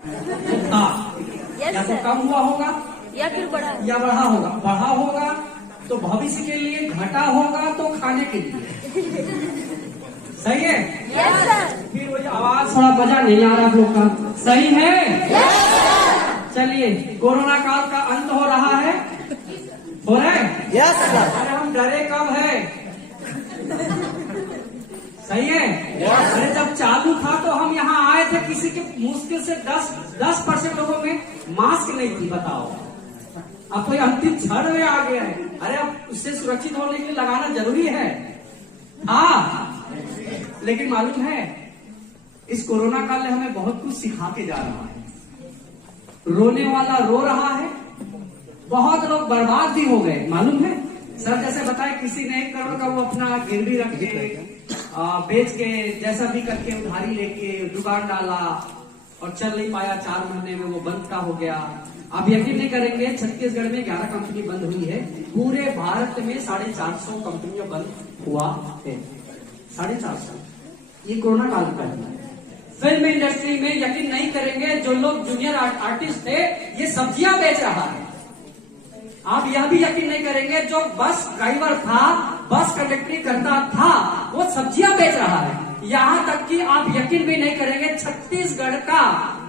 हाँ, या तो कम हुआ होगा या फिर बढ़ा या बढ़ा होगा। बढ़ा होगा तो भविष्य के लिए, घटा होगा तो खाने के लिए। सही है? Yes sir. फिर वो आवाज थोड़ा मजा नहीं आ रहा आप लोग का। सही है? Yes sir. चलिए, कोरोना काल का अंत हो रहा है। हो रहा है? Yes sir. अरे हम डरे कब है? सही है? अरे जब चालू था तो हम यहाँ आए थे, किसी के मुश्किल से 10% लोगों में मास्क नहीं थी। बताओ, अब कोई अंतिम क्षण में आ गया है। अरे अब उससे सुरक्षित होने के लिए लगाना जरूरी है। हाँ, लेकिन मालूम है इस कोरोना काल ने हमें बहुत कुछ सिखा के जा रहा है। रोने वाला रो रहा है, बहुत लोग बर्बाद भी हो गए। मालूम है सर, जैसे बताए किसी ने 1 करोड़ का वो अपना गिरवी रख के बेच के, जैसा भी करके उधारी लेके दुकान डाला और चल नहीं पाया। 4 महीने में वो बंद का हो गया। आप यकीन नहीं करेंगे, छत्तीसगढ़ में 11 कंपनी बंद हुई है। पूरे भारत में 450 कंपनियां बंद हुआ है। 450। ये कोरोना काल का है। फिल्म इंडस्ट्री में यकीन नहीं करेंगे, जो लोग जूनियर आर्टिस्ट थे ये सब्जियां बेच रहा है। आप यह भी यकीन नहीं करेंगे, जो बस ड्राइवर था, बस कंडक्टरी करता था, वो सब्जियां बेच रहा है। यहाँ तक कि आप यकीन भी नहीं करेंगे, छत्तीसगढ़ का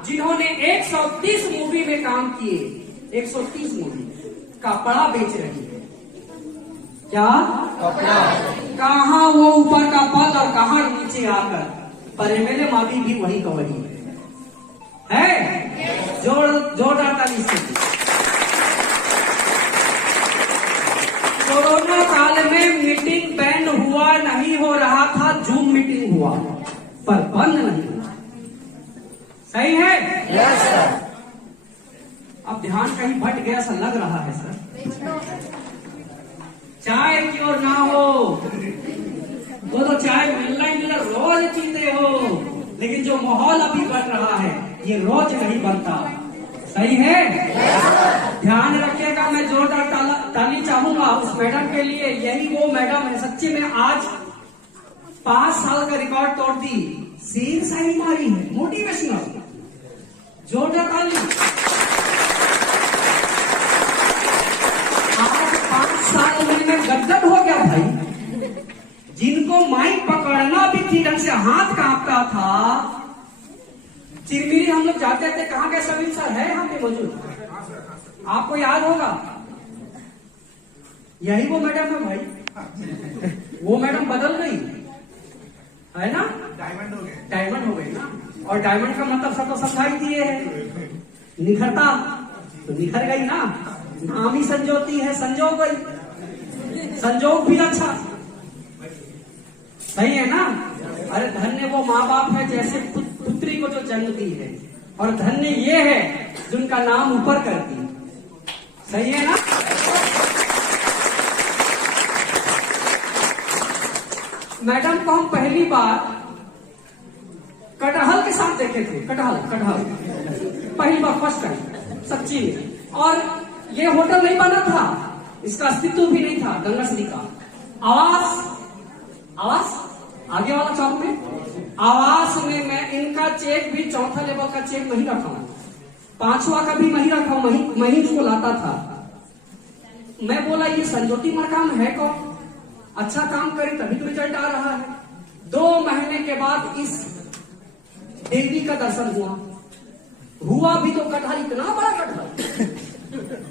जिन्होंने 130 मूवी में काम किए, 130 मूवी, कपड़ा बेच रही है। क्या कपड़ा? कहाँ वो ऊपर का पद और कहाँ नीचे आकर, पर एमएलए मावी भी वही कवरी है। जोरदार ताली से। कोरोना काल में मीटिंग बैंड हुआ नहीं, हो रहा था जूम मीटिंग हुआ, पर बंद नहीं हुआ। सही है? Yes sir. अब ध्यान कहीं भट गया सा लग रहा है सर। चाय की ओर ना हो, वो तो चाय मिलना ही मिलना रोज पीते हो, लेकिन जो माहौल अभी बन रहा है ये रोज नहीं बनता। सही है? ध्यान रखिएगा। मैं जोरदार ताली चाहूंगा उस मैडम के लिए। यही वो मैडम है सच्ची में, आज 5 साल का रिकॉर्ड तोड़ दी। सेम साइड मारी है, मोटिवेशनल। जोरदार ताली। आज 5 साल में गदगद हो गया भाई। जिनको माइक पकड़ना भी ठीक ढंग से, हाथ कांपता था। चिरमिरी हम लोग जाते थे, कहाँ गए सलीम सर? है यहाँ पे मौजूद, आपको याद होगा। यही वो मैडम है भाई। वो मैडम बदल गई है ना, डायमंड हो गई ना। और डायमंड का मतलब सब तो समझाई दिए है। निखरता तो निखर गई ना, नाम ही संजोती है, संजो गई। संजोग भी अच्छा, सही है ना? अरे धन्य वो माँ बाप है जैसे पुत्री को जो जन्म दी है, और धन्य ये है जिनका नाम ऊपर करती है। सही है ना? मैडम को हम पहली बार कटहल के साथ देखे थे। कटहल पहली बार, फर्स्ट टाइम सच्ची में। और ये होटल नहीं बना था, इसका अस्तित्व भी नहीं था। गंगा श्री का आवास आगे वाला चौक में, आवास में मैं इनका चेक भी 4था लेवल का चेक नहीं रखा हूं, 5वां का भी नहीं रखा हूं। मही को लाता था। मैं बोला ये संजोती मरकाम है कौन? अच्छा काम करे तभी तो रिजल्ट आ रहा है। 2 महीने के बाद इस देवी का दर्शन हुआ भी तो कटहल, इतना बड़ा कटहल,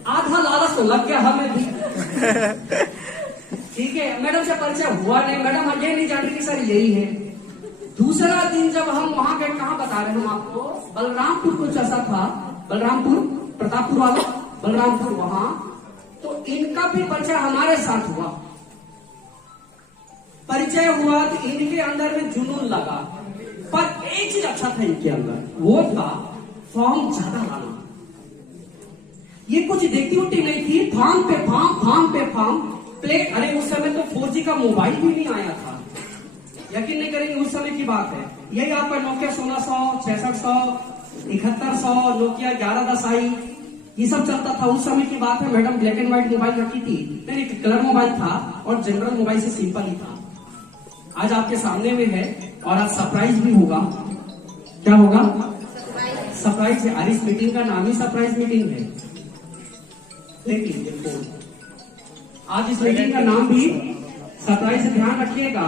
आधा लालच तो लग गया हमें भी। ठीक है, मैडम से परिचय हुआ नहीं। मैडम ये नहीं जान रही कि सर यही है। दूसरा दिन जब हम वहां गए, कहाँ बता रहे हम आपको, बलरामपुर कुछ ऐसा था, बलरामपुर, प्रतापपुर वाला बलरामपुर, वहां तो इनका भी परिचय हमारे साथ हुआ। परिचय हुआ तो इनके अंदर में जुनून लगा, पर एक चीज अच्छा था इनके अंदर, वो था फॉर्म ज्यादा लाना। ये कुछ देखती उठी नहीं थी, फॉर्म पे फॉर्म प्ले। अरे उस समय तो 4G का मोबाइल भी नहीं आया था। यकीन नहीं करेंगे, उस समय की बात है। यही आपका नोकिया 1600, 6600, 7100, नोकिया 1110 आई, ये सब चलता था। उस समय की बात है। Madam black and white mobile रखी थी, नहीं कलर मोबाइल था, और जनरल मोबाइल से सिंपल ही था। आज आपके सामने में है, और आज सरप्राइज भी होगा। क्या होगा? सरप्राइज है। और इस मीटिंग का नाम ही सरप्राइज मीटिंग है। लेकिन देखो, आज इस मीटिंग का नाम भी सरप्राइज, ध्यान रखिएगा।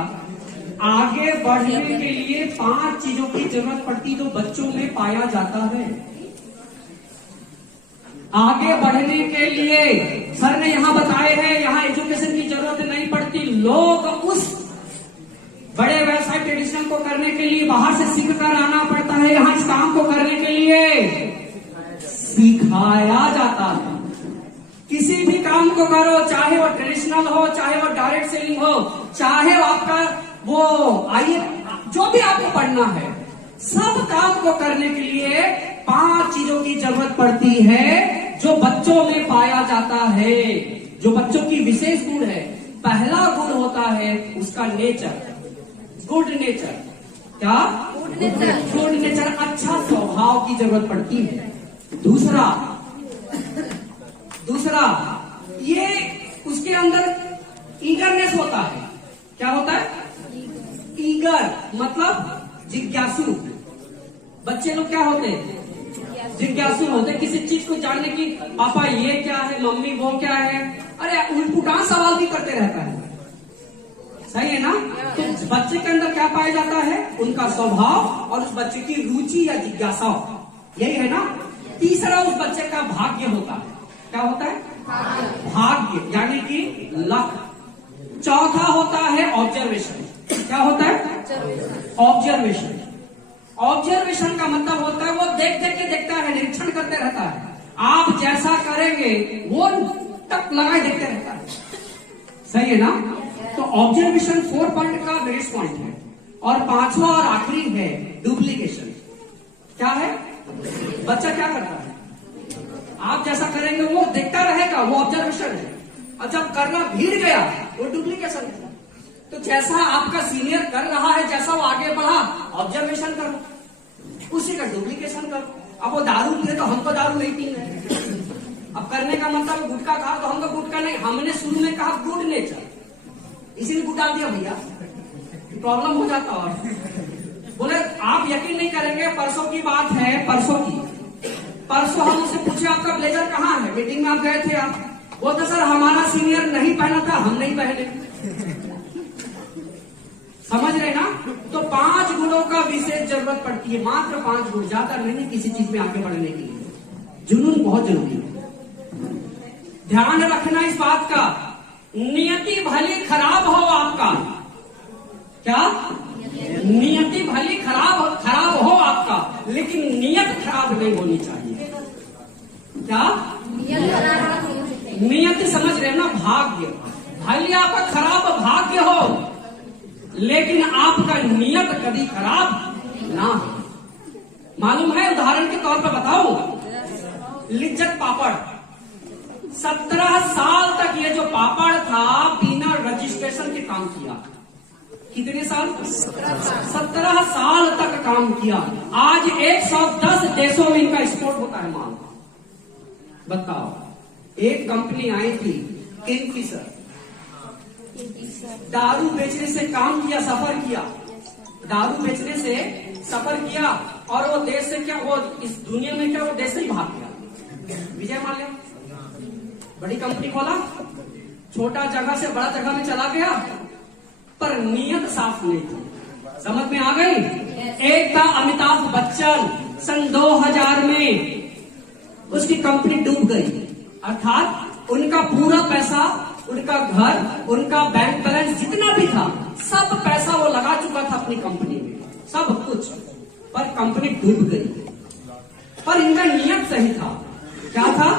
आगे बढ़ने के लिए 5 चीजों की जरूरत पड़ती जो बच्चों में पाया जाता है। आगे बढ़ने के लिए सर ने यहां बताए हैं, यहां एजुकेशन की जरूरत नहीं पड़ती। लोग उस बड़े व्यवसाय ट्रेडिशनल को करने के लिए बाहर से सीख कर आना पड़ता है। यहां इस काम को करने के लिए सिखाया जाता है। किसी भी काम को करो, चाहे वो ट्रेडिशनल हो, चाहे वो डायरेक्ट सेलिंग हो, चाहे वो आपका वो आइए, जो भी आपको पढ़ना है, सब काम को करने के लिए 5 चीजों की जरूरत पड़ती है जो बच्चों में पाया जाता है, जो बच्चों की विशेष गुण है। पहला गुण होता है उसका नेचर, गुड नेचर। क्या? गुड नेचर, अच्छा स्वभाव की जरूरत पड़ती है। दूसरा ये उसके अंदर ईगरनेस होता है। क्या होता है? ईगर मतलब जिज्ञासु। बच्चे लोग क्या होते हैं? जिज्ञासु होते, किसी चीज को जानने की। पापा ये क्या है, मम्मी वो क्या है, अरे उल्टा सवाल भी करते रहता है। सही है ना? तो बच्चे के अंदर क्या पाया जाता है? उनका स्वभाव और उस बच्चे की रुचि या जिज्ञासा, यही है ना। तीसरा उस बच्चे का भाग्य होता है। क्या होता है? भाग्य यानी कि लक। चौथा होता है ऑब्जर्वेशन। क्या होता है? ऑब्जर्वेशन। ऑब्जर्वेशन का मतलब होता है वो देख देख के देखता है, निरीक्षण करते रहता है। आप जैसा करेंगे वो टक लगाए देखते रहता है। सही है ना? तो ऑब्जर्वेशन 4 पॉइंट का बेस पॉइंट है। और 5वां और आखिरी है डुप्लीकेशन। क्या है? बच्चा क्या करता है? आप जैसा करेंगे वो देखता रहेगा, वो ऑब्जर्वेशन है। और जब करना भीड़ गया वो डुप्लीकेशन है। तो जैसा आपका सीनियर कर रहा है, जैसा वो आगे बढ़ा, ऑब्जर्वेशन करो, उसी का डुप्लीकेशन करो। अब वो दारू पिए तो हमको दारू नहीं पीना है। अब करने का मतलब गुटखा खा तो हमको गुटखा नहीं। हमने शुरू में कहा गुड नेचर, इसीलिए गुट डाल दिया भैया, प्रॉब्लम हो जाता। और बोले आप यकीन नहीं करेंगे, परसों की बात है, परसों हम उससे पूछे आपका ब्लेजर कहाँ है, मीटिंग में आप गए थे आप? बोलते सर हमारा सीनियर नहीं पहना था, हम नहीं पहने। समझ रहे ना? तो 5 गुणों का विशेष जरूरत पड़ती है, मात्र 5 गुण, ज्यादा नहीं किसी चीज में आगे बढ़ने के लिए। जुनून बहुत जरूरी है। ध्यान रखना इस बात का, नियति भली खराब हो आपका, क्या? नियति भली खराब हो आपका, लेकिन नियत खराब नहीं होनी चाहिए। क्या? नियति समझ रहे ना? भाग्य। भले आपका खराब भाग्य हो, लेकिन आपका नियत कभी खराब ना हो। मालूम है? उदाहरण के तौर पर बताऊं, लिज्जत पापड़ 17 साल तक ये जो पापड़ था बिना रजिस्ट्रेशन के काम किया। कितने साल? 17 साल तक काम किया। आज 110 देशों में इनका एक्सपोर्ट होता है माल। बताओ, एक कंपनी आई थी किंगफिशर, दारू बेचने से काम किया, सफर किया, दारू बेचने से सफर किया, और वो देश से क्या, वो इस दुनिया में क्या, वो देश से ही भाग गया। विजय माल्या बड़ी कंपनी खोला, छोटा जगह से बड़ा जगह में चला गया, पर नियत साफ नहीं थी। समझ में आ गई? एक था अमिताभ बच्चन, सन 2000 में उसकी कंपनी डूब गई। अर्थात उनका पूरा पैसा, उनका घर, उनका बैंक बैलेंस जितना भी था, सब पैसा वो लगा चुका था अपनी कंपनी में, सब कुछ, पर कंपनी डूब गई। पर इनका नियत सही था। क्या था?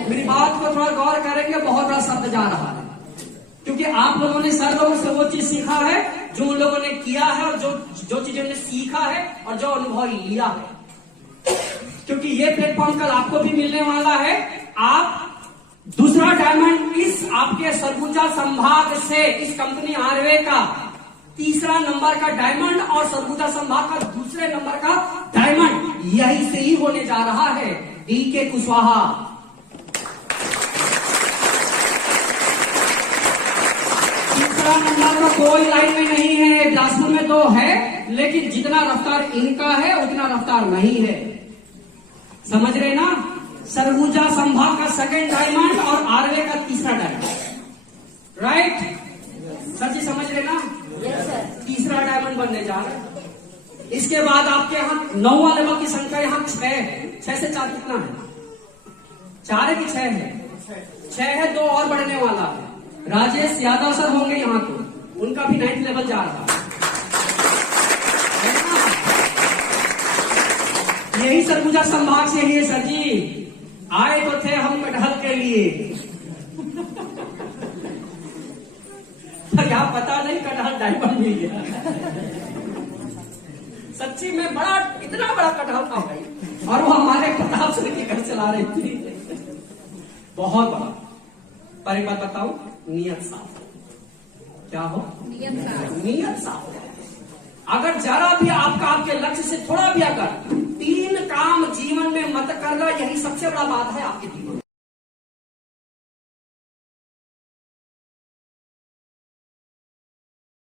मेरी बात को थोड़ा गौर करेंगे, बहुत बड़ा शब्द जा रहा है, क्योंकि आप लोगों ने सर लोगों से वो चीज सीखा है जो उन लोगों ने किया है, और जो चीजें उन्होंने सीखा है और जो अनुभव लिया है। क्योंकि ये प्लेटफॉर्म कल आपको भी मिलने वाला है। आप दूसरा डायमंड इस आपके सरगुजा संभाग से, इस कंपनी आरवे का 3रा नंबर का डायमंड और सरगुजा संभाग का 2रे नंबर का डायमंड यही से ही होने जा रहा है। DK कुशवाहा। तीसरा नंबर का कोई लाइन में नहीं है, बिलासपुर में तो है, लेकिन जितना रफ्तार इनका है उतना रफ्तार नहीं है। समझ रहे ना? सरगुजा संभाग का सेकंड डायमंड और आरवे का तीसरा डायमंड, राइट? सर जी समझ रहे ना? Yes sir. तीसरा डायमंड बनने जा रहा है। इसके बाद आपके यहाँ 9वां लेवल की संख्या यहाँ 6 है। 6 से 4 कितना है? 4 है कि 6 है? 6 है, 2 और बढ़ने वाला है। राजेश यादव सर होंगे यहाँ तो, उनका भी 9th लेवल जा रहा है। यही सरगुजा संभाग से ही है सर जी। आए तो थे हम कटहल के लिए, पर यहाँ पता नहीं कटहल डायमंड मिल गया। सच्ची में बड़ा, इतना बड़ा कटहल था भाई, और वो हमारे प्रताप सर के घर चला रही थी, बहुत बड़ा। पर एक बात बताओ, नियत साफ हो। क्या हो? नियत साफ हो। अगर जरा भी आपका आपके लक्ष्य से थोड़ा भी अगर 3 काम जीवन में मत करना, यही सबसे बड़ा बात है आपके जीवन में।